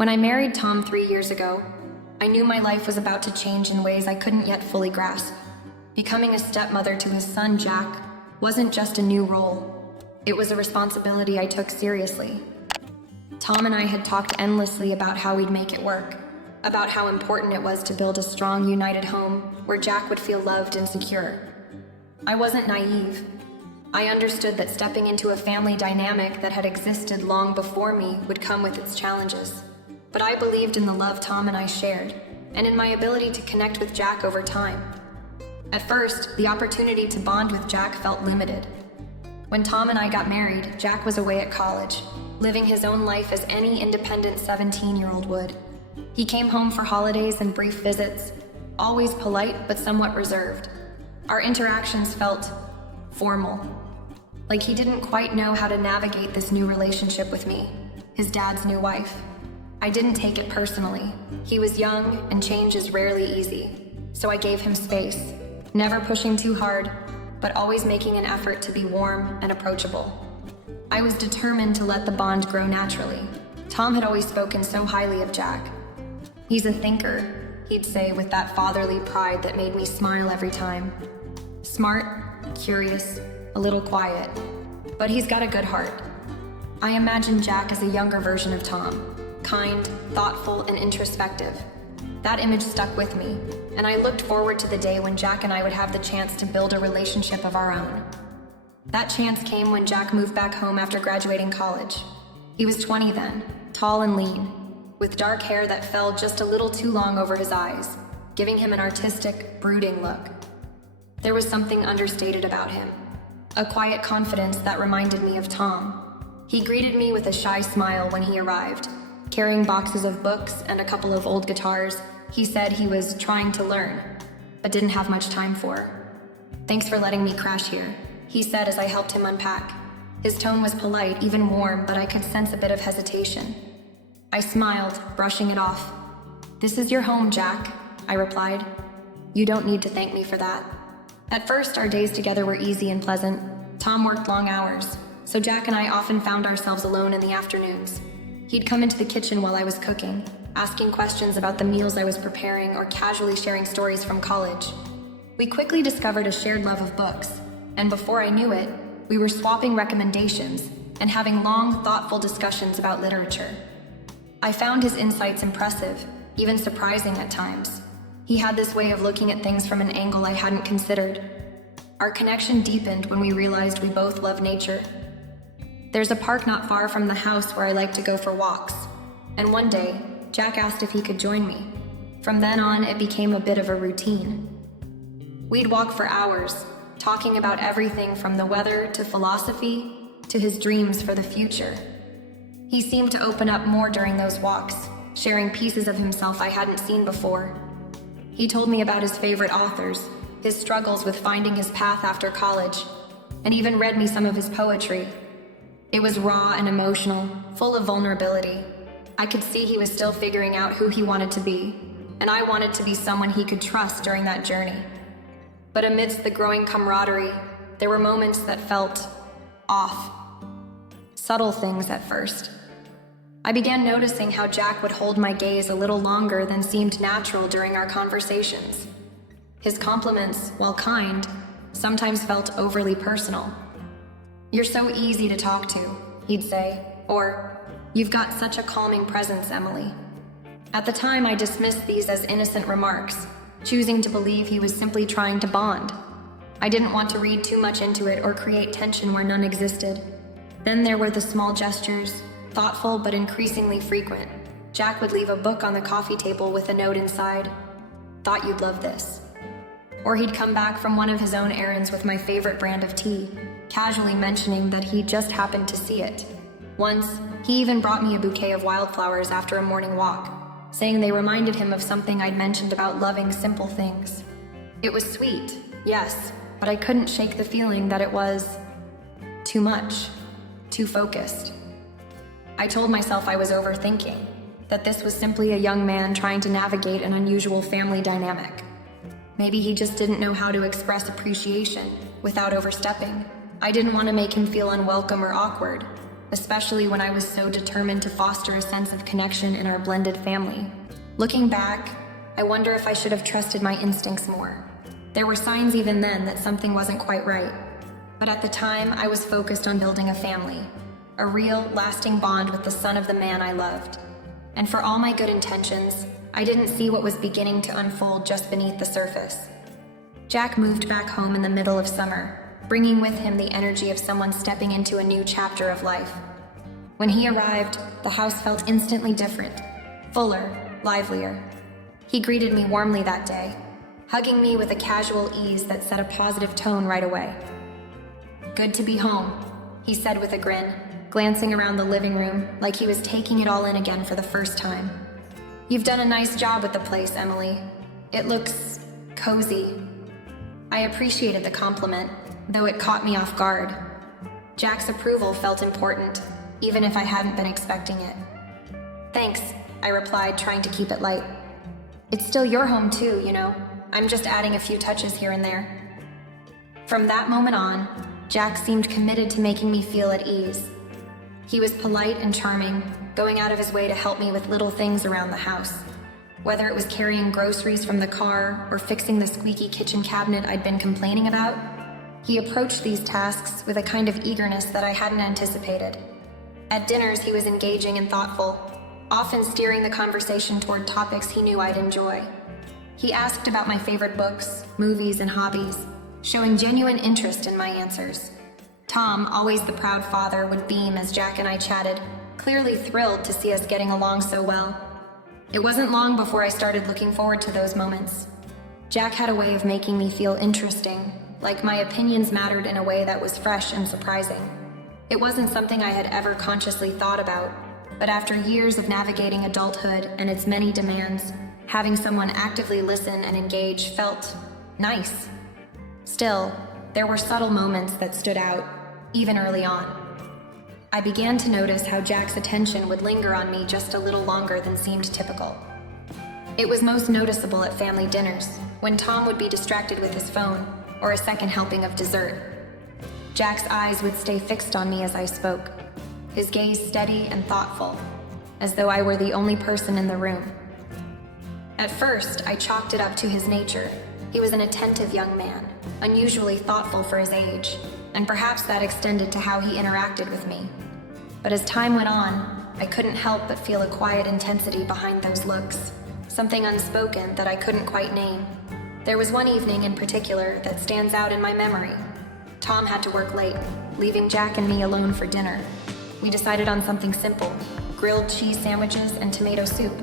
When I married Tom 3 years ago, I knew my life was about to change in ways I couldn't yet fully grasp. Becoming a stepmother to his son, Jack, wasn't just a new role. It was a responsibility I took seriously. Tom and I had talked endlessly about how we'd make it work, about how important it was to build a strong, united home where Jack would feel loved and secure. I wasn't naive. I understood that stepping into a family dynamic that had existed long before me would come with its challenges. But I believed in the love Tom and I shared, and in my ability to connect with Jack over time. At first, the opportunity to bond with Jack felt limited. When Tom and I got married, Jack was away at college, living his own life as any independent 17-year-old would. He came home for holidays and brief visits, always polite but somewhat reserved. Our interactions felt formal, like he didn't quite know how to navigate this new relationship with me, his dad's new wife. I didn't take it personally. He was young, and change is rarely easy, so I gave him space, never pushing too hard, but always making an effort to be warm and approachable. I was determined to let the bond grow naturally. Tom had always spoken so highly of Jack. "He's a thinker," he'd say with that fatherly pride that made me smile every time. "Smart, curious, a little quiet, but he's got a good heart." I imagined Jack as a younger version of Tom, kind, thoughtful, and introspective. That image stuck with me, and I looked forward to the day when Jack and I would have the chance to build a relationship of our own. That chance came when Jack moved back home after graduating college. He was 20 then, tall and lean, with dark hair that fell just a little too long over his eyes, giving him an artistic, brooding look. There was something understated about him, a quiet confidence that reminded me of Tom. He greeted me with a shy smile when he arrived. Carrying boxes of books and a couple of old guitars, he said he was trying to learn, but didn't have much time for. "Thanks for letting me crash here," he said as I helped him unpack. His tone was polite, even warm, but I could sense a bit of hesitation. I smiled, brushing it off. "This is your home, Jack," I replied. "You don't need to thank me for that." At first, our days together were easy and pleasant. Tom worked long hours, so Jack and I often found ourselves alone in the afternoons. He'd come into the kitchen while I was cooking, asking questions about the meals I was preparing or casually sharing stories from college. We quickly discovered a shared love of books, and before I knew it, we were swapping recommendations and having long, thoughtful discussions about literature. I found his insights impressive, even surprising at times. He had this way of looking at things from an angle I hadn't considered. Our connection deepened when we realized we both love nature. There's a park not far from the house where I like to go for walks, and one day, Jack asked if he could join me. From then on, it became a bit of a routine. We'd walk for hours, talking about everything from the weather to philosophy to his dreams for the future. He seemed to open up more during those walks, sharing pieces of himself I hadn't seen before. He told me about his favorite authors, his struggles with finding his path after college, and even read me some of his poetry. It was raw and emotional, full of vulnerability. I could see he was still figuring out who he wanted to be, and I wanted to be someone he could trust during that journey. But amidst the growing camaraderie, there were moments that felt off. Subtle things at first. I began noticing how Jack would hold my gaze a little longer than seemed natural during our conversations. His compliments, while kind, sometimes felt overly personal. "You're so easy to talk to," he'd say, or, "You've got such a calming presence, Emily." At the time, I dismissed these as innocent remarks, choosing to believe he was simply trying to bond. I didn't want to read too much into it or create tension where none existed. Then there were the small gestures, thoughtful but increasingly frequent. Jack would leave a book on the coffee table with a note inside, "Thought you'd love this." Or he'd come back from one of his own errands with my favorite brand of tea, casually mentioning that he just happened to see it. Once, he even brought me a bouquet of wildflowers after a morning walk, saying they reminded him of something I'd mentioned about loving simple things. It was sweet, yes, but I couldn't shake the feeling that it was too much, too focused. I told myself I was overthinking, that this was simply a young man trying to navigate an unusual family dynamic. Maybe he just didn't know how to express appreciation without overstepping. I didn't want to make him feel unwelcome or awkward, especially when I was so determined to foster a sense of connection in our blended family. Looking back, I wonder if I should have trusted my instincts more. There were signs even then that something wasn't quite right. But at the time, I was focused on building a family, a real, lasting bond with the son of the man I loved. And for all my good intentions, I didn't see what was beginning to unfold just beneath the surface. Jack moved back home in the middle of summer, bringing with him the energy of someone stepping into a new chapter of life. When he arrived, the house felt instantly different, fuller, livelier. He greeted me warmly that day, hugging me with a casual ease that set a positive tone right away. "Good to be home," he said with a grin, glancing around the living room like he was taking it all in again for the first time. "You've done a nice job with the place, Emily. It looks cozy." I appreciated the compliment, though it caught me off guard. Jack's approval felt important, even if I hadn't been expecting it. "Thanks," I replied, trying to keep it light. "It's still your home too, you know. I'm just adding a few touches here and there." From that moment on, Jack seemed committed to making me feel at ease. He was polite and charming, going out of his way to help me with little things around the house. Whether it was carrying groceries from the car or fixing the squeaky kitchen cabinet I'd been complaining about, he approached these tasks with a kind of eagerness that I hadn't anticipated. At dinners, he was engaging and thoughtful, often steering the conversation toward topics he knew I'd enjoy. He asked about my favorite books, movies, and hobbies, showing genuine interest in my answers. Tom, always the proud father, would beam as Jack and I chatted, clearly thrilled to see us getting along so well. It wasn't long before I started looking forward to those moments. Jack had a way of making me feel interesting, like my opinions mattered in a way that was fresh and surprising. It wasn't something I had ever consciously thought about, but after years of navigating adulthood and its many demands, having someone actively listen and engage felt nice. Still, there were subtle moments that stood out, even early on. I began to notice how Jack's attention would linger on me just a little longer than seemed typical. It was most noticeable at family dinners, when Tom would be distracted with his phone or a second helping of dessert. Jack's eyes would stay fixed on me as I spoke, his gaze steady and thoughtful, as though I were the only person in the room. At first, I chalked it up to his nature. He was an attentive young man, unusually thoughtful for his age, and perhaps that extended to how he interacted with me. But as time went on, I couldn't help but feel a quiet intensity behind those looks, something unspoken that I couldn't quite name. There was one evening in particular that stands out in my memory. Tom had to work late, leaving Jack and me alone for dinner. We decided on something simple, grilled cheese sandwiches and tomato soup.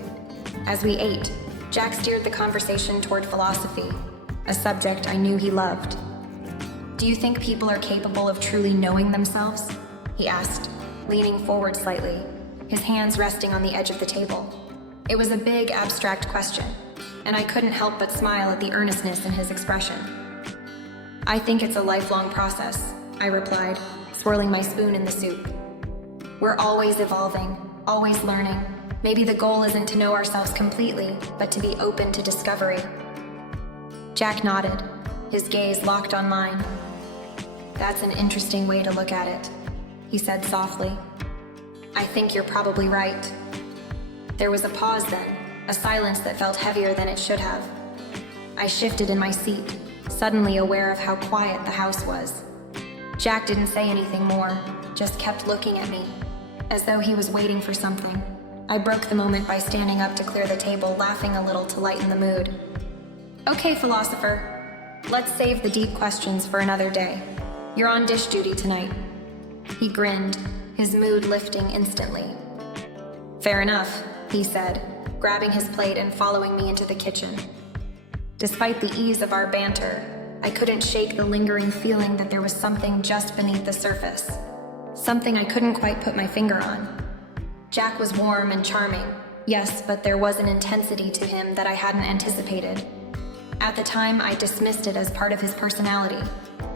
As we ate, Jack steered the conversation toward philosophy, a subject I knew he loved. "Do you think people are capable of truly knowing themselves?" he asked, leaning forward slightly, his hands resting on the edge of the table. It was a big, abstract question, and I couldn't help but smile at the earnestness in his expression. "I think it's a lifelong process," I replied, swirling my spoon in the soup. "We're always evolving, always learning. Maybe the goal isn't to know ourselves completely, but to be open to discovery." Jack nodded, his gaze locked on mine. "That's an interesting way to look at it," he said softly. "I think you're probably right." There was a pause then, a silence that felt heavier than it should have. I shifted in my seat, suddenly aware of how quiet the house was. Jack didn't say anything more, just kept looking at me, as though he was waiting for something. I broke the moment by standing up to clear the table, laughing a little to lighten the mood. "Okay, philosopher, let's save the deep questions for another day. You're on dish duty tonight." He grinned, his mood lifting instantly. "Fair enough," he said, grabbing his plate and following me into the kitchen. Despite the ease of our banter, I couldn't shake the lingering feeling that there was something just beneath the surface. Something I couldn't quite put my finger on. Jack was warm and charming, yes, but there was an intensity to him that I hadn't anticipated. At the time, I dismissed it as part of his personality,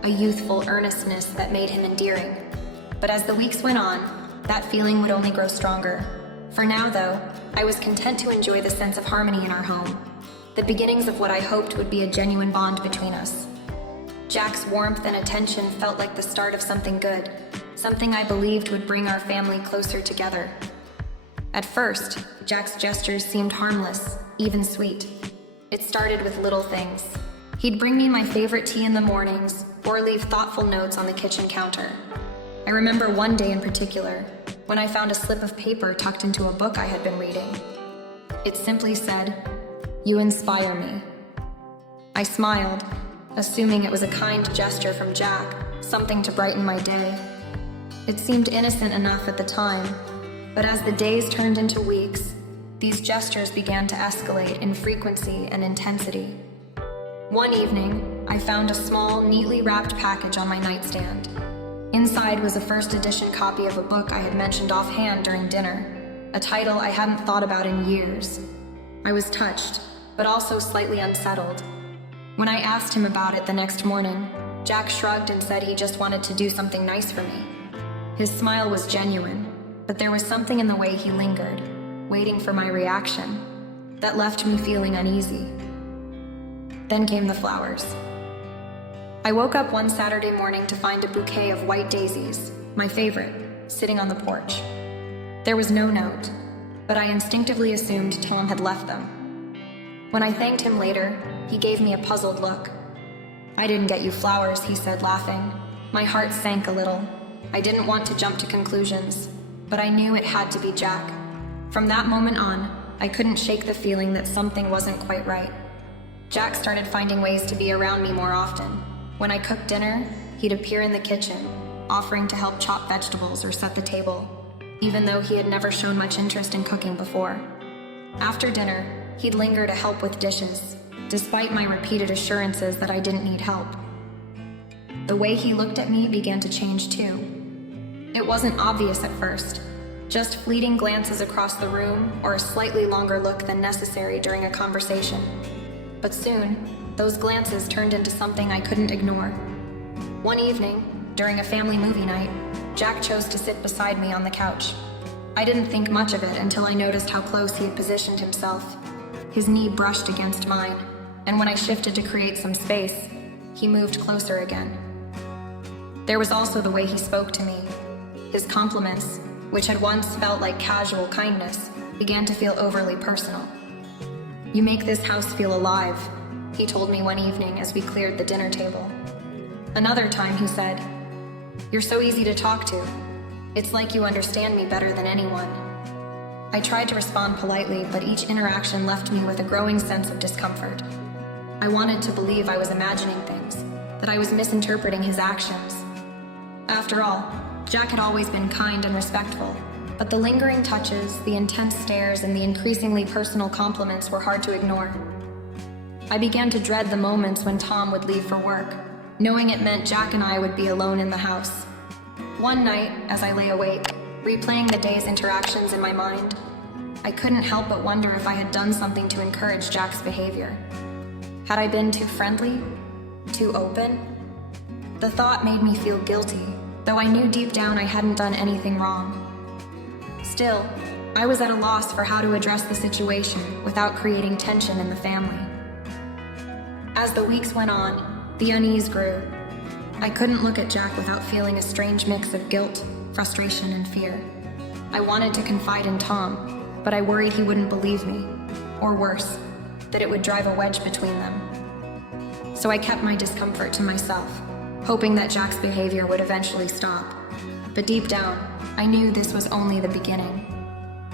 a youthful earnestness that made him endearing. But as the weeks went on, that feeling would only grow stronger. For now, though, I was content to enjoy the sense of harmony in our home, the beginnings of what I hoped would be a genuine bond between us. Jack's warmth and attention felt like the start of something good, something I believed would bring our family closer together. At first, Jack's gestures seemed harmless, even sweet. It started with little things. He'd bring me my favorite tea in the mornings, or leave thoughtful notes on the kitchen counter. I remember one day in particular, when I found a slip of paper tucked into a book I had been reading. It simply said, "You inspire me." I smiled, assuming it was a kind gesture from Jack, something to brighten my day. It seemed innocent enough at the time, but as the days turned into weeks, these gestures began to escalate in frequency and intensity. One evening, I found a small, neatly wrapped package on my nightstand. Inside was a first edition copy of a book I had mentioned offhand during dinner, a title I hadn't thought about in years. I was touched, but also slightly unsettled. When I asked him about it the next morning, Jack shrugged and said he just wanted to do something nice for me. His smile was genuine, but there was something in the way he lingered, waiting for my reaction, that left me feeling uneasy. Then came the flowers. I woke up one Saturday morning to find a bouquet of white daisies, my favorite, sitting on the porch. There was no note, but I instinctively assumed Tom had left them. When I thanked him later, he gave me a puzzled look. "I didn't get you flowers," he said, laughing. My heart sank a little. I didn't want to jump to conclusions, but I knew it had to be Jack. From that moment on, I couldn't shake the feeling that something wasn't quite right. Jack started finding ways to be around me more often. When I cooked dinner, he'd appear in the kitchen, offering to help chop vegetables or set the table, even though he had never shown much interest in cooking before. After dinner, he'd linger to help with dishes, despite my repeated assurances that I didn't need help. The way he looked at me began to change too. It wasn't obvious at first, just fleeting glances across the room or a slightly longer look than necessary during a conversation. But soon, those glances turned into something I couldn't ignore. One evening, during a family movie night, Jack chose to sit beside me on the couch. I didn't think much of it until I noticed how close he had positioned himself. His knee brushed against mine, and when I shifted to create some space, he moved closer again. There was also the way he spoke to me. His compliments, which had once felt like casual kindness, began to feel overly personal. "You make this house feel alive," he told me one evening as we cleared the dinner table. Another time he said, "You're so easy to talk to. It's like you understand me better than anyone." I tried to respond politely, but each interaction left me with a growing sense of discomfort. I wanted to believe I was imagining things, that I was misinterpreting his actions. After all, Jack had always been kind and respectful, but the lingering touches, the intense stares, and the increasingly personal compliments were hard to ignore. I began to dread the moments when Tom would leave for work, knowing it meant Jack and I would be alone in the house. One night, as I lay awake, replaying the day's interactions in my mind, I couldn't help but wonder if I had done something to encourage Jack's behavior. Had I been too friendly? Too open? The thought made me feel guilty, though I knew deep down I hadn't done anything wrong. Still, I was at a loss for how to address the situation without creating tension in the family. As the weeks went on, the unease grew. I couldn't look at Jack without feeling a strange mix of guilt, frustration, and fear. I wanted to confide in Tom, but I worried he wouldn't believe me, or worse, that it would drive a wedge between them. So I kept my discomfort to myself, hoping that Jack's behavior would eventually stop. But deep down, I knew this was only the beginning.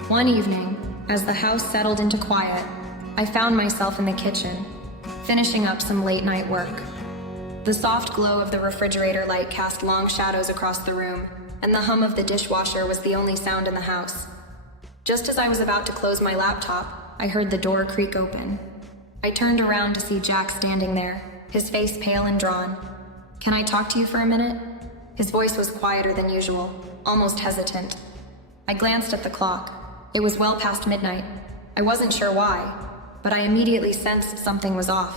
One evening, as the house settled into quiet, I found myself in the kitchen, finishing up some late-night work. The soft glow of the refrigerator light cast long shadows across the room, and the hum of the dishwasher was the only sound in the house. Just as I was about to close my laptop, I heard the door creak open. I turned around to see Jack standing there, his face pale and drawn. "Can I talk to you for a minute?" His voice was quieter than usual, almost hesitant. I glanced at the clock. It was well past midnight. I wasn't sure why, but I immediately sensed something was off.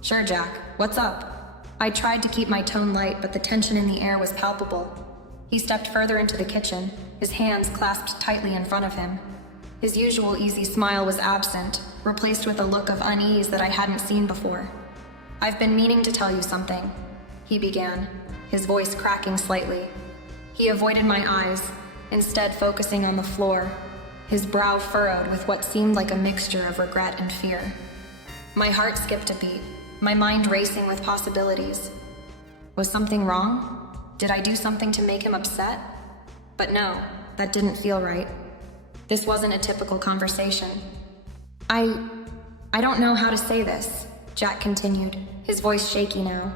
"Sure, Jack. What's up?" I tried to keep my tone light, but the tension in the air was palpable. He stepped further into the kitchen, his hands clasped tightly in front of him. His usual easy smile was absent, replaced with a look of unease that I hadn't seen before. "I've been meaning to tell you something," he began, his voice cracking slightly. He avoided my eyes, instead focusing on the floor, his brow furrowed with what seemed like a mixture of regret and fear. My heart skipped a beat, my mind racing with possibilities. Was something wrong? Did I do something to make him upset? But no, that didn't feel right. This wasn't a typical conversation. I don't know how to say this, Jack continued, his voice shaky now.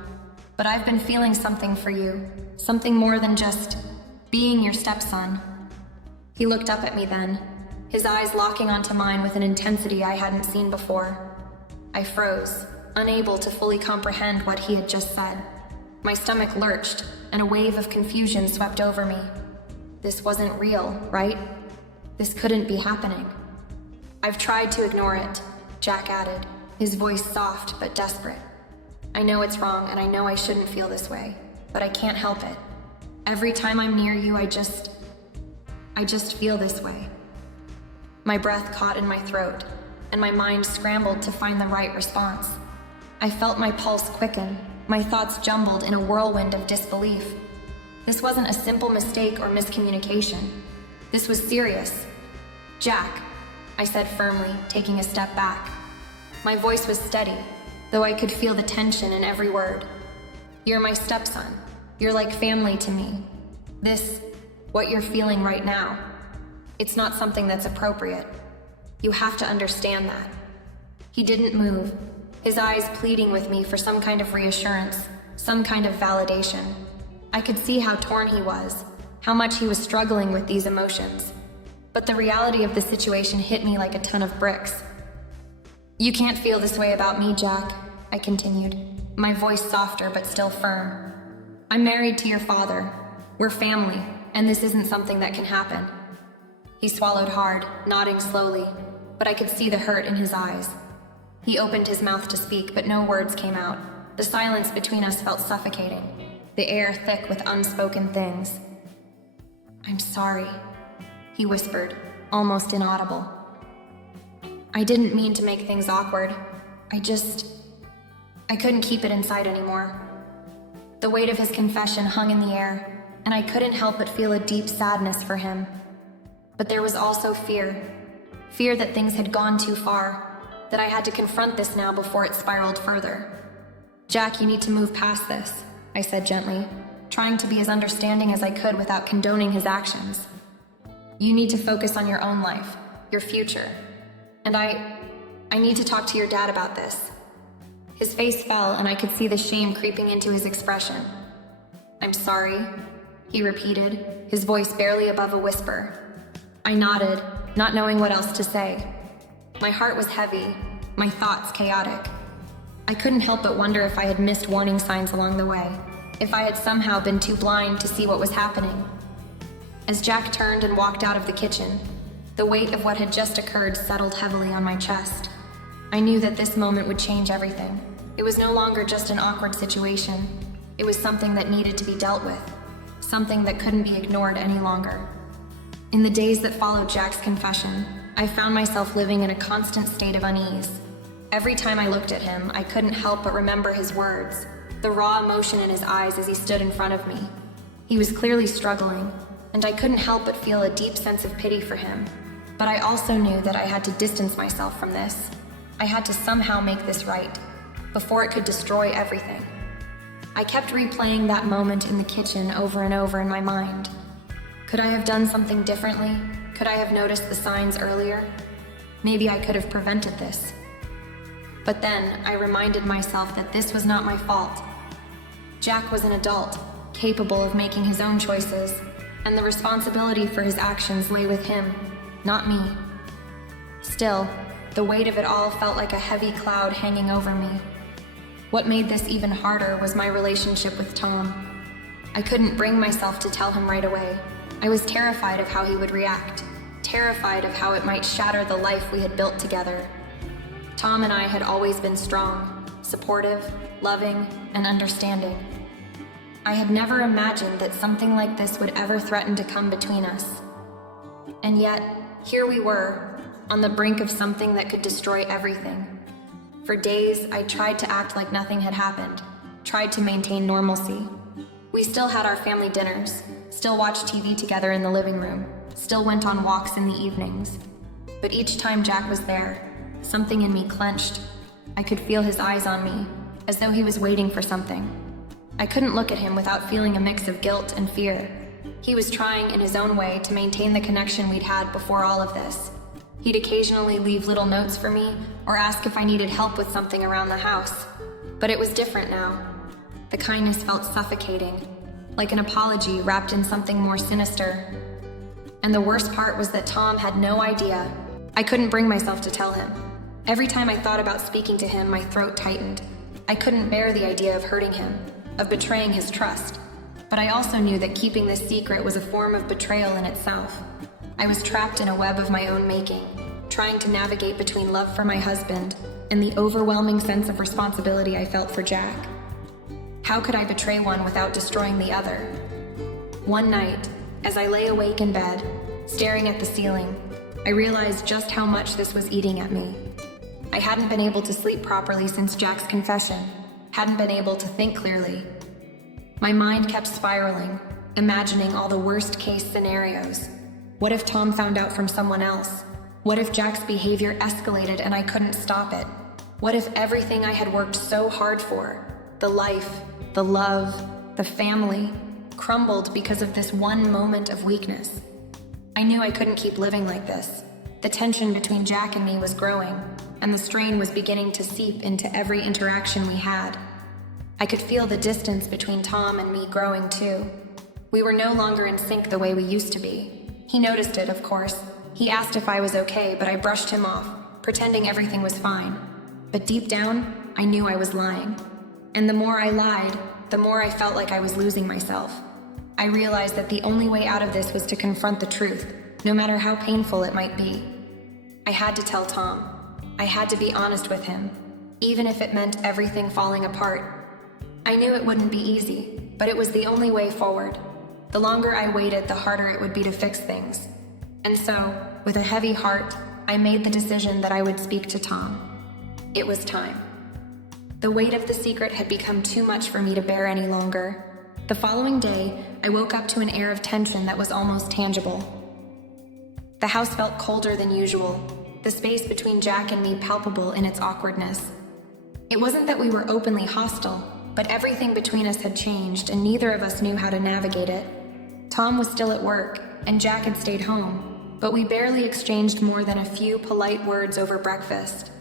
But I've been feeling something for you, something more than just being your stepson. He looked up at me then, his eyes locking onto mine with an intensity I hadn't seen before. I froze, unable to fully comprehend what he had just said. My stomach lurched, and a wave of confusion swept over me. This wasn't real, right? This couldn't be happening. I've tried to ignore it, Jack added, his voice soft but desperate. I know it's wrong, and I know I shouldn't feel this way, but I can't help it. Every time I'm near you, I just feel this way. My breath caught in my throat, and my mind scrambled to find the right response. I felt my pulse quicken, my thoughts jumbled in a whirlwind of disbelief. This wasn't a simple mistake or miscommunication. This was serious. Jack, I said firmly, taking a step back. My voice was steady, though I could feel the tension in every word. You're my stepson. You're like family to me. What you're feeling right now, it's not something that's appropriate. You have to understand that. He didn't move, his eyes pleading with me for some kind of reassurance, some kind of validation. I could see how torn he was, how much he was struggling with these emotions. But the reality of the situation hit me like a ton of bricks. You can't feel this way about me, Jack, I continued, my voice softer but still firm. I'm married to your father. We're family, and this isn't something that can happen. He swallowed hard, nodding slowly, but I could see the hurt in his eyes. He opened his mouth to speak, but no words came out. The silence between us felt suffocating, the air thick with unspoken things. I'm sorry, he whispered, almost inaudible. I didn't mean to make things awkward. I couldn't keep it inside anymore. The weight of his confession hung in the air, and I couldn't help but feel a deep sadness for him. But there was also fear that things had gone too far, that I had to confront this now before it spiraled further. Jack, you need to move past this, I said gently, trying to be as understanding as I could without condoning his actions. You need to focus on your own life, your future. And I need to talk to your dad about this. His face fell, and I could see the shame creeping into his expression. I'm sorry, he repeated, his voice barely above a whisper. I nodded, not knowing what else to say. My heart was heavy, my thoughts chaotic. I couldn't help but wonder if I had missed warning signs along the way, if I had somehow been too blind to see what was happening. As Jack turned and walked out of the kitchen, the weight of what had just occurred settled heavily on my chest. I knew that this moment would change everything. It was no longer just an awkward situation. It was something that needed to be dealt with, something that couldn't be ignored any longer. In the days that followed Jack's confession, I found myself living in a constant state of unease. Every time I looked at him, I couldn't help but remember his words, the raw emotion in his eyes as he stood in front of me. He was clearly struggling, and I couldn't help but feel a deep sense of pity for him. But I also knew that I had to distance myself from this. I had to somehow make this right, before it could destroy everything. I kept replaying that moment in the kitchen over and over in my mind. Could I have done something differently? Could I have noticed the signs earlier? Maybe I could have prevented this. But then I reminded myself that this was not my fault. Jack was an adult, capable of making his own choices, and the responsibility for his actions lay with him, not me. Still, the weight of it all felt like a heavy cloud hanging over me. What made this even harder was my relationship with Tom. I couldn't bring myself to tell him right away. I was terrified of how he would react, terrified of how it might shatter the life we had built together. Tom and I had always been strong, supportive, loving, and understanding. I had never imagined that something like this would ever threaten to come between us. And yet, here we were, on the brink of something that could destroy everything. For days, I tried to act like nothing had happened, tried to maintain normalcy. We still had our family dinners, still watched TV together in the living room, still went on walks in the evenings. But each time Jack was there, something in me clenched. I could feel his eyes on me, as though he was waiting for something. I couldn't look at him without feeling a mix of guilt and fear. He was trying in his own way to maintain the connection we'd had before all of this. He'd occasionally leave little notes for me or ask if I needed help with something around the house. But it was different now. The kindness felt suffocating, like an apology wrapped in something more sinister. And the worst part was that Tom had no idea. I couldn't bring myself to tell him. Every time I thought about speaking to him, my throat tightened. I couldn't bear the idea of hurting him, of betraying his trust. But I also knew that keeping this secret was a form of betrayal in itself. I was trapped in a web of my own making, trying to navigate between love for my husband and the overwhelming sense of responsibility I felt for Jack. How could I betray one without destroying the other? One night, as I lay awake in bed, staring at the ceiling, I realized just how much this was eating at me. I hadn't been able to sleep properly since Jack's confession, hadn't been able to think clearly. My mind kept spiraling, imagining all the worst-case scenarios. What if Tom found out from someone else? What if Jack's behavior escalated and I couldn't stop it? What if everything I had worked so hard for, the life, the love, the family, crumbled because of this one moment of weakness? I knew I couldn't keep living like this. The tension between Jack and me was growing, and the strain was beginning to seep into every interaction we had. I could feel the distance between Tom and me growing too. We were no longer in sync the way we used to be. He noticed it, of course. He asked if I was okay, but I brushed him off, pretending everything was fine. But deep down, I knew I was lying. And the more I lied, the more I felt like I was losing myself. I realized that the only way out of this was to confront the truth, no matter how painful it might be. I had to tell Tom. I had to be honest with him, even if it meant everything falling apart. I knew it wouldn't be easy, but it was the only way forward. The longer I waited, the harder it would be to fix things. And so, with a heavy heart, I made the decision that I would speak to Tom. It was time. The weight of the secret had become too much for me to bear any longer. The following day, I woke up to an air of tension that was almost tangible. The house felt colder than usual, the space between Jack and me palpable in its awkwardness. It wasn't that we were openly hostile, but everything between us had changed and neither of us knew how to navigate it. Tom was still at work, and Jack had stayed home, but we barely exchanged more than a few polite words over breakfast.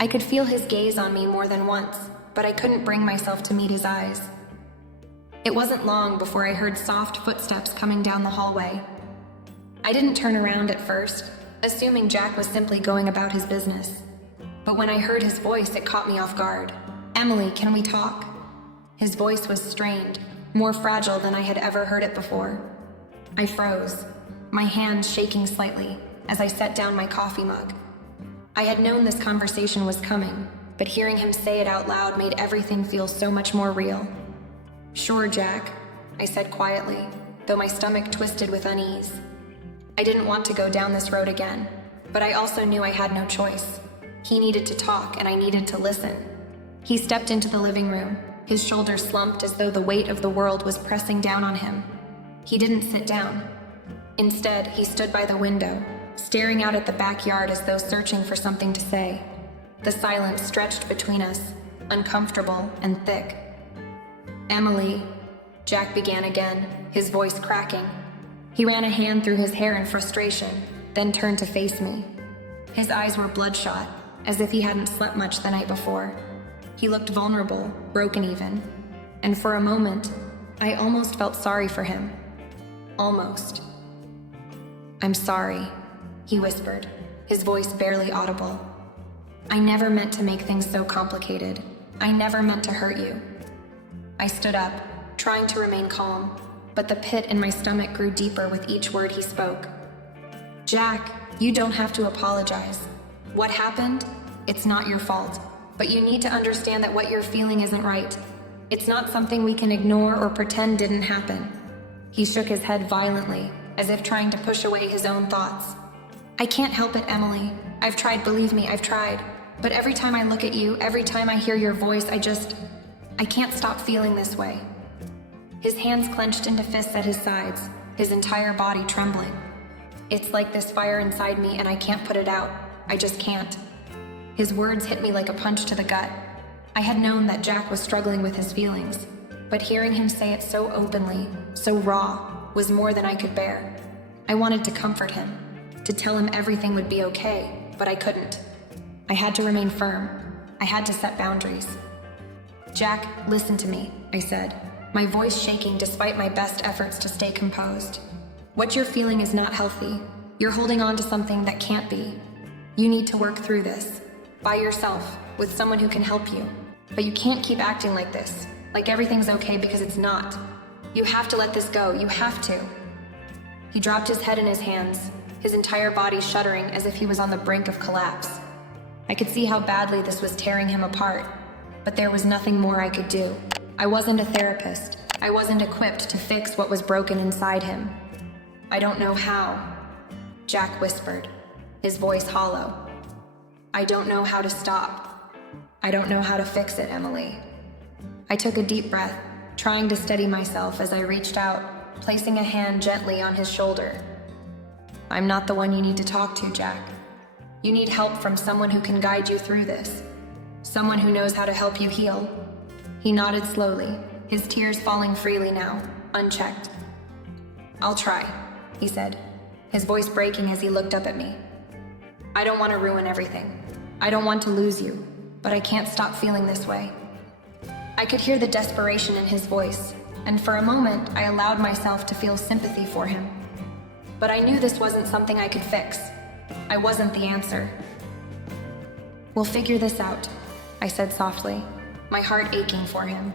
I could feel his gaze on me more than once, but I couldn't bring myself to meet his eyes. It wasn't long before I heard soft footsteps coming down the hallway. I didn't turn around at first, assuming Jack was simply going about his business. But when I heard his voice, it caught me off guard. "Emily, can we talk?" His voice was strained, more fragile than I had ever heard it before. I froze, my hands shaking slightly as I set down my coffee mug. I had known this conversation was coming, but hearing him say it out loud made everything feel so much more real. "Sure, Jack," I said quietly, though my stomach twisted with unease. I didn't want to go down this road again, but I also knew I had no choice. He needed to talk, and I needed to listen. He stepped into the living room, his shoulders slumped as though the weight of the world was pressing down on him. He didn't sit down. Instead, he stood by the window, staring out at the backyard as though searching for something to say. The silence stretched between us, uncomfortable and thick. "Emily," Jack began again, his voice cracking. He ran a hand through his hair in frustration, then turned to face me. His eyes were bloodshot, as if he hadn't slept much the night before. He looked vulnerable, broken even, and for a moment, I almost felt sorry for him. Almost. "I'm sorry," he whispered, his voice barely audible. "I never meant to make things so complicated. I never meant to hurt you." I stood up, trying to remain calm, but the pit in my stomach grew deeper with each word he spoke. "Jack, you don't have to apologize. What happened? It's not your fault. But you need to understand that what you're feeling isn't right. It's not something we can ignore or pretend didn't happen." He shook his head violently, as if trying to push away his own thoughts. "I can't help it, Emily. I've tried, believe me, I've tried. But every time I look at you, every time I hear your voice, I can't stop feeling this way." His hands clenched into fists at his sides, his entire body trembling. It's like this fire inside me and I can't put it out. I just can't. His words hit me like a punch to the gut. I had known that Jack was struggling with his feelings, but hearing him say it so openly, so raw, was more than I could bear. I wanted to comfort him, to tell him everything would be okay, but I couldn't. I had to remain firm. I had to set boundaries. "Jack, listen to me," I said, my voice shaking despite my best efforts to stay composed. "What you're feeling is not healthy. You're holding on to something that can't be. You need to work through this, by yourself, with someone who can help you. But you can't keep acting like this, like everything's okay, because it's not. You have to let this go, you have to." He dropped his head in his hands, his entire body shuddering as if he was on the brink of collapse. I could see how badly this was tearing him apart, but there was nothing more I could do. I wasn't a therapist. I wasn't equipped to fix what was broken inside him. "I don't know how," Jack whispered, his voice hollow. "I don't know how to stop. I don't know how to fix it, Emily." I took a deep breath, trying to steady myself as I reached out, placing a hand gently on his shoulder. "I'm not the one you need to talk to, Jack. You need help from someone who can guide you through this. Someone who knows how to help you heal." He nodded slowly, his tears falling freely now, unchecked. "I'll try," he said, his voice breaking as he looked up at me. "I don't want to ruin everything. I don't want to lose you, but I can't stop feeling this way." I could hear the desperation in his voice, and for a moment I allowed myself to feel sympathy for him. But I knew this wasn't something I could fix. I wasn't the answer. "We'll figure this out," I said softly, my heart aching for him.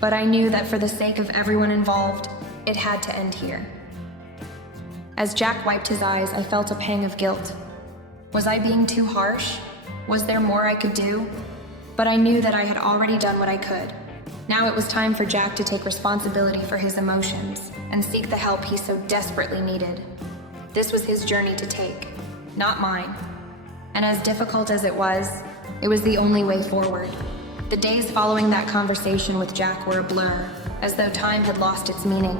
But I knew that for the sake of everyone involved, it had to end here. As Jack wiped his eyes, I felt a pang of guilt. Was I being too harsh? Was there more I could do? But I knew that I had already done what I could. Now it was time for Jack to take responsibility for his emotions and seek the help he so desperately needed. This was his journey to take, not mine. And as difficult as it was the only way forward. The days following that conversation with Jack were a blur, as though time had lost its meaning.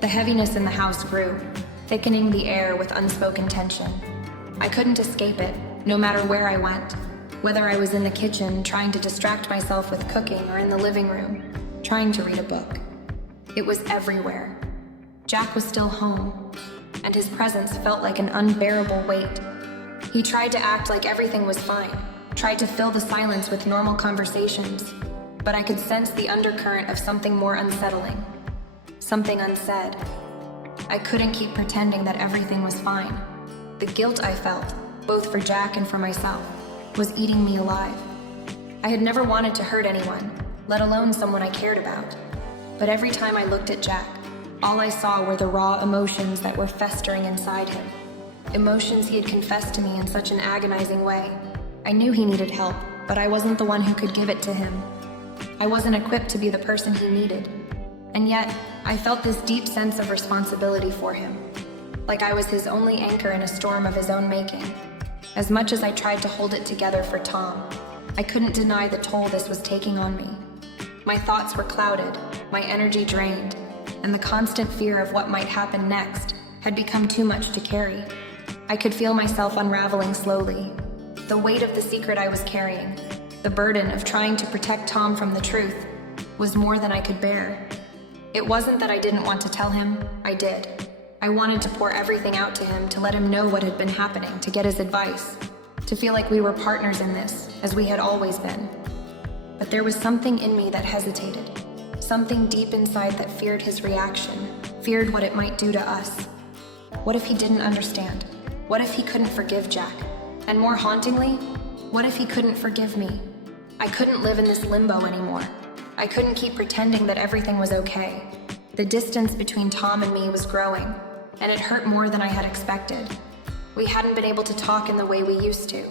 The heaviness in the house grew, thickening the air with unspoken tension. I couldn't escape it, no matter where I went. Whether I was in the kitchen, trying to distract myself with cooking, or in the living room, trying to read a book. It was everywhere. Jack was still home, and his presence felt like an unbearable weight. He tried to act like everything was fine, tried to fill the silence with normal conversations, but I could sense the undercurrent of something more unsettling, something unsaid. I couldn't keep pretending that everything was fine. The guilt I felt, both for Jack and for myself, was eating me alive. I had never wanted to hurt anyone, let alone someone I cared about. But every time I looked at Jack, all I saw were the raw emotions that were festering inside him. Emotions he had confessed to me in such an agonizing way. I knew he needed help, but I wasn't the one who could give it to him. I wasn't equipped to be the person he needed. And yet, I felt this deep sense of responsibility for him, like I was his only anchor in a storm of his own making. As much as I tried to hold it together for Tom, I couldn't deny the toll this was taking on me. My thoughts were clouded, my energy drained, and the constant fear of what might happen next had become too much to carry. I could feel myself unraveling slowly. The weight of the secret I was carrying, the burden of trying to protect Tom from the truth, was more than I could bear. It wasn't that I didn't want to tell him, I did. I wanted to pour everything out to him, to let him know what had been happening, to get his advice, to feel like we were partners in this, as we had always been. But there was something in me that hesitated, something deep inside that feared his reaction, feared what it might do to us. What if he didn't understand? What if he couldn't forgive Jack? And more hauntingly, what if he couldn't forgive me? I couldn't live in this limbo anymore. I couldn't keep pretending that everything was okay. The distance between Tom and me was growing, and it hurt more than I had expected. We hadn't been able to talk in the way we used to.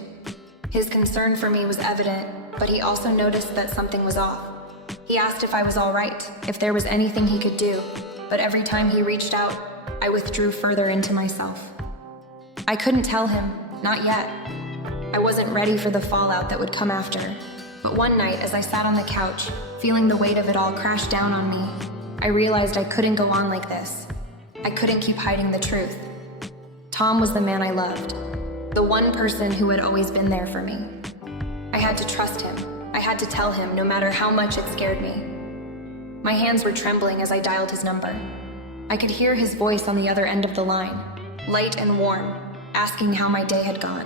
His concern for me was evident, but he also noticed that something was off. He asked if I was all right, if there was anything he could do, but every time he reached out, I withdrew further into myself. I couldn't tell him, not yet. I wasn't ready for the fallout that would come after. But one night, as I sat on the couch, feeling the weight of it all crash down on me, I realized I couldn't go on like this. I couldn't keep hiding the truth. Tom was the man I loved, the one person who had always been there for me. I had to trust him. I had to tell him, no matter how much it scared me. My hands were trembling as I dialed his number. I could hear his voice on the other end of the line, light and warm, asking how my day had gone.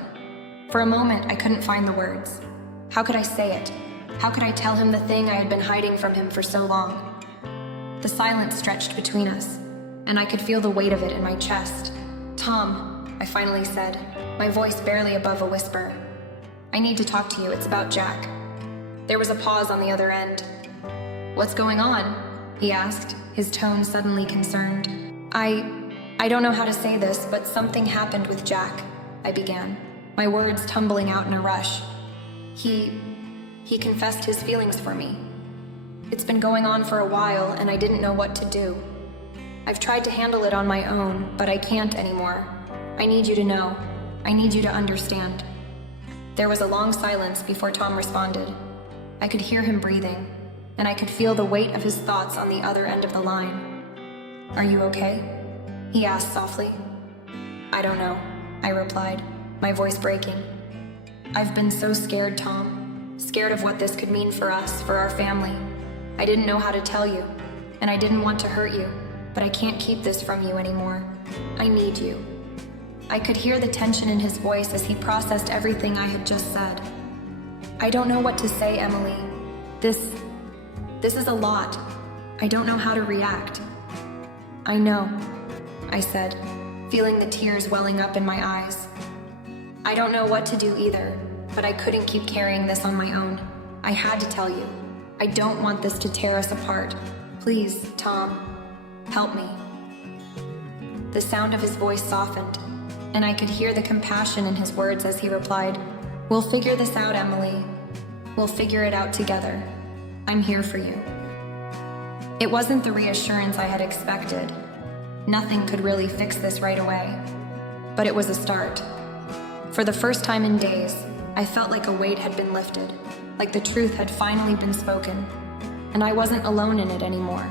For a moment, I couldn't find the words. How could I say it? How could I tell him the thing I had been hiding from him for so long? The silence stretched between us, and I could feel the weight of it in my chest. "Tom," I finally said, my voice barely above a whisper. "I need to talk to you. It's about Jack." There was a pause on the other end. "What's going on?" he asked, his tone suddenly concerned. I don't know how to say this, but something happened with Jack," I began, my words tumbling out in a rush. He confessed his feelings for me. It's been going on for a while, and I didn't know what to do. I've tried to handle it on my own, but I can't anymore. I need you to know. I need you to understand." There was a long silence before Tom responded. I could hear him breathing, and I could feel the weight of his thoughts on the other end of the line. "Are you okay?" he asked softly. "I don't know," I replied, my voice breaking. "I've been so scared, Tom. Scared of what this could mean for us, for our family. I didn't know how to tell you, and I didn't want to hurt you, but I can't keep this from you anymore. I need you." I could hear the tension in his voice as he processed everything I had just said. "I don't know what to say, Emily. This is a lot. I don't know how to react." "I know," I said, feeling the tears welling up in my eyes. "I don't know what to do either, but I couldn't keep carrying this on my own. I had to tell you. I don't want this to tear us apart. Please, Tom, help me." The sound of his voice softened, and I could hear the compassion in his words as he replied, "We'll figure this out, Emily. We'll figure it out together. I'm here for you." It wasn't the reassurance I had expected. Nothing could really fix this right away, but it was a start. For the first time in days, I felt like a weight had been lifted, like the truth had finally been spoken, and I wasn't alone in it anymore.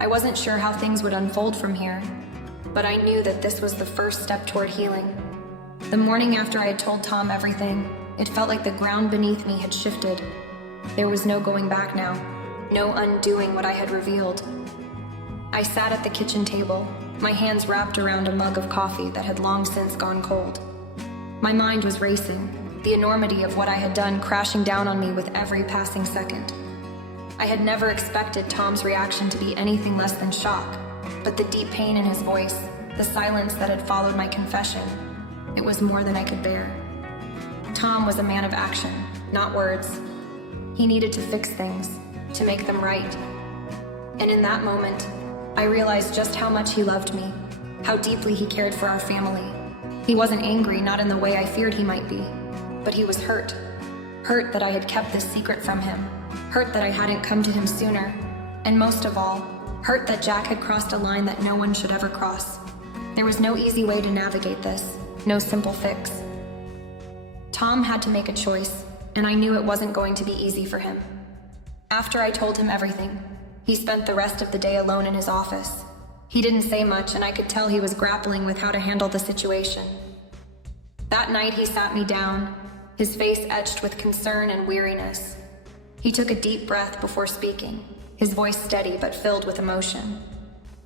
I wasn't sure how things would unfold from here, but I knew that this was the first step toward healing. The morning after I had told Tom everything, it felt like the ground beneath me had shifted. There was no going back now, no undoing what I had revealed. I sat at the kitchen table, my hands wrapped around a mug of coffee that had long since gone cold. My mind was racing, the enormity of what I had done crashing down on me with every passing second. I had never expected Tom's reaction to be anything less than shock, but the deep pain in his voice, the silence that had followed my confession, it was more than I could bear. Tom was a man of action, not words. He needed to fix things, to make them right. And in that moment, I realized just how much he loved me, how deeply he cared for our family. He wasn't angry, not in the way I feared he might be, but he was hurt. Hurt that I had kept this secret from him, hurt that I hadn't come to him sooner, and most of all, hurt that Jack had crossed a line that no one should ever cross. There was no easy way to navigate this, no simple fix. Tom had to make a choice, and I knew it wasn't going to be easy for him. After I told him everything, he spent the rest of the day alone in his office. He didn't say much, and I could tell he was grappling with how to handle the situation. That night he sat me down, his face etched with concern and weariness. He took a deep breath before speaking, his voice steady but filled with emotion.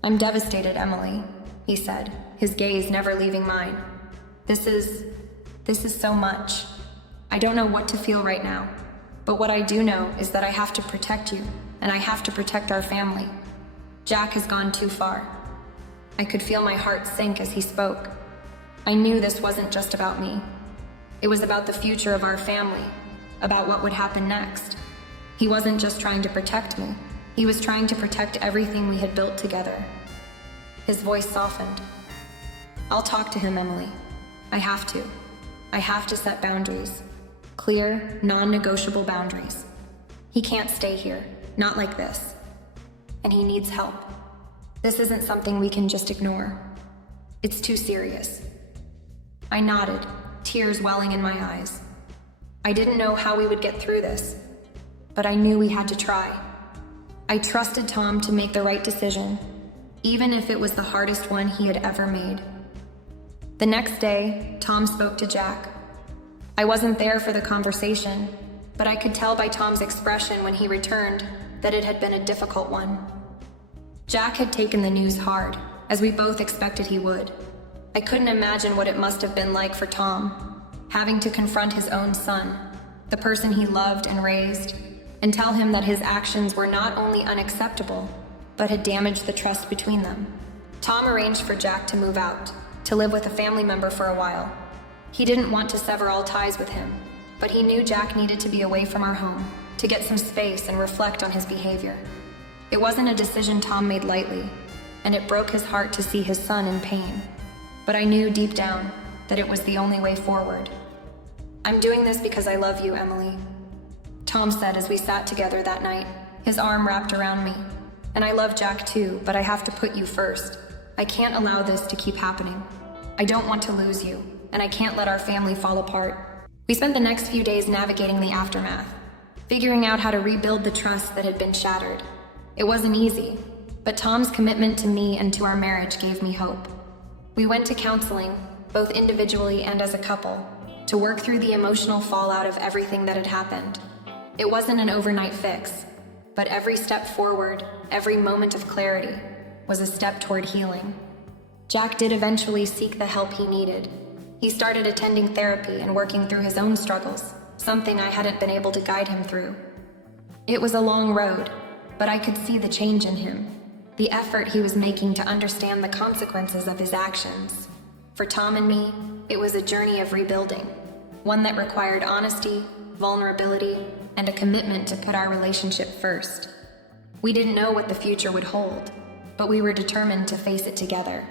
"I'm devastated, Emily," he said, his gaze never leaving mine. This is so much. I don't know what to feel right now, but what I do know is that I have to protect you, and I have to protect our family. Jack has gone too far." I could feel my heart sink as he spoke. I knew this wasn't just about me. It was about the future of our family, about what would happen next. He wasn't just trying to protect me. He was trying to protect everything we had built together. His voice softened. "I'll talk to him, Emily. I have to. I have to set boundaries. Clear, non-negotiable boundaries. He can't stay here, not like this. And he needs help. This isn't something we can just ignore. It's too serious." I nodded, tears welling in my eyes. I didn't know how we would get through this, but I knew we had to try. I trusted Tom to make the right decision, even if it was the hardest one he had ever made. The next day, Tom spoke to Jack. I wasn't there for the conversation, but I could tell by Tom's expression when he returned that it had been a difficult one. Jack had taken the news hard, as we both expected he would. I couldn't imagine what it must have been like for Tom, having to confront his own son, the person he loved and raised, and tell him that his actions were not only unacceptable, but had damaged the trust between them. Tom arranged for Jack to move out, to live with a family member for a while. He didn't want to sever all ties with him, but he knew Jack needed to be away from our home, to get some space and reflect on his behavior. It wasn't a decision Tom made lightly, and it broke his heart to see his son in pain. But I knew deep down that it was the only way forward. "I'm doing this because I love you, Emily," Tom said as we sat together that night, his arm wrapped around me. "And I love Jack too, but I have to put you first. I can't allow this to keep happening. I don't want to lose you, and I can't let our family fall apart." We spent the next few days navigating the aftermath, figuring out how to rebuild the trust that had been shattered. It wasn't easy, but Tom's commitment to me and to our marriage gave me hope. We went to counseling, both individually and as a couple, to work through the emotional fallout of everything that had happened. It wasn't an overnight fix, but every step forward, every moment of clarity, was a step toward healing. Jack did eventually seek the help he needed. He started attending therapy and working through his own struggles, something I hadn't been able to guide him through. It was a long road, but I could see the change in him, the effort he was making to understand the consequences of his actions. For Tom and me, it was a journey of rebuilding, one that required honesty, vulnerability, and a commitment to put our relationship first. We didn't know what the future would hold, but we were determined to face it together.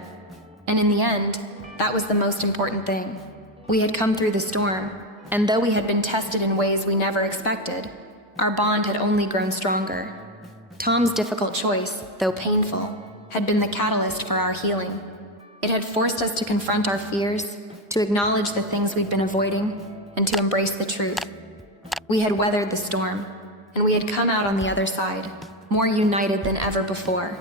And in the end, that was the most important thing. We had come through the storm, and though we had been tested in ways we never expected, our bond had only grown stronger. Tom's difficult choice, though painful, had been the catalyst for our healing. It had forced us to confront our fears, to acknowledge the things we'd been avoiding, and to embrace the truth. We had weathered the storm, and we had come out on the other side, more united than ever before.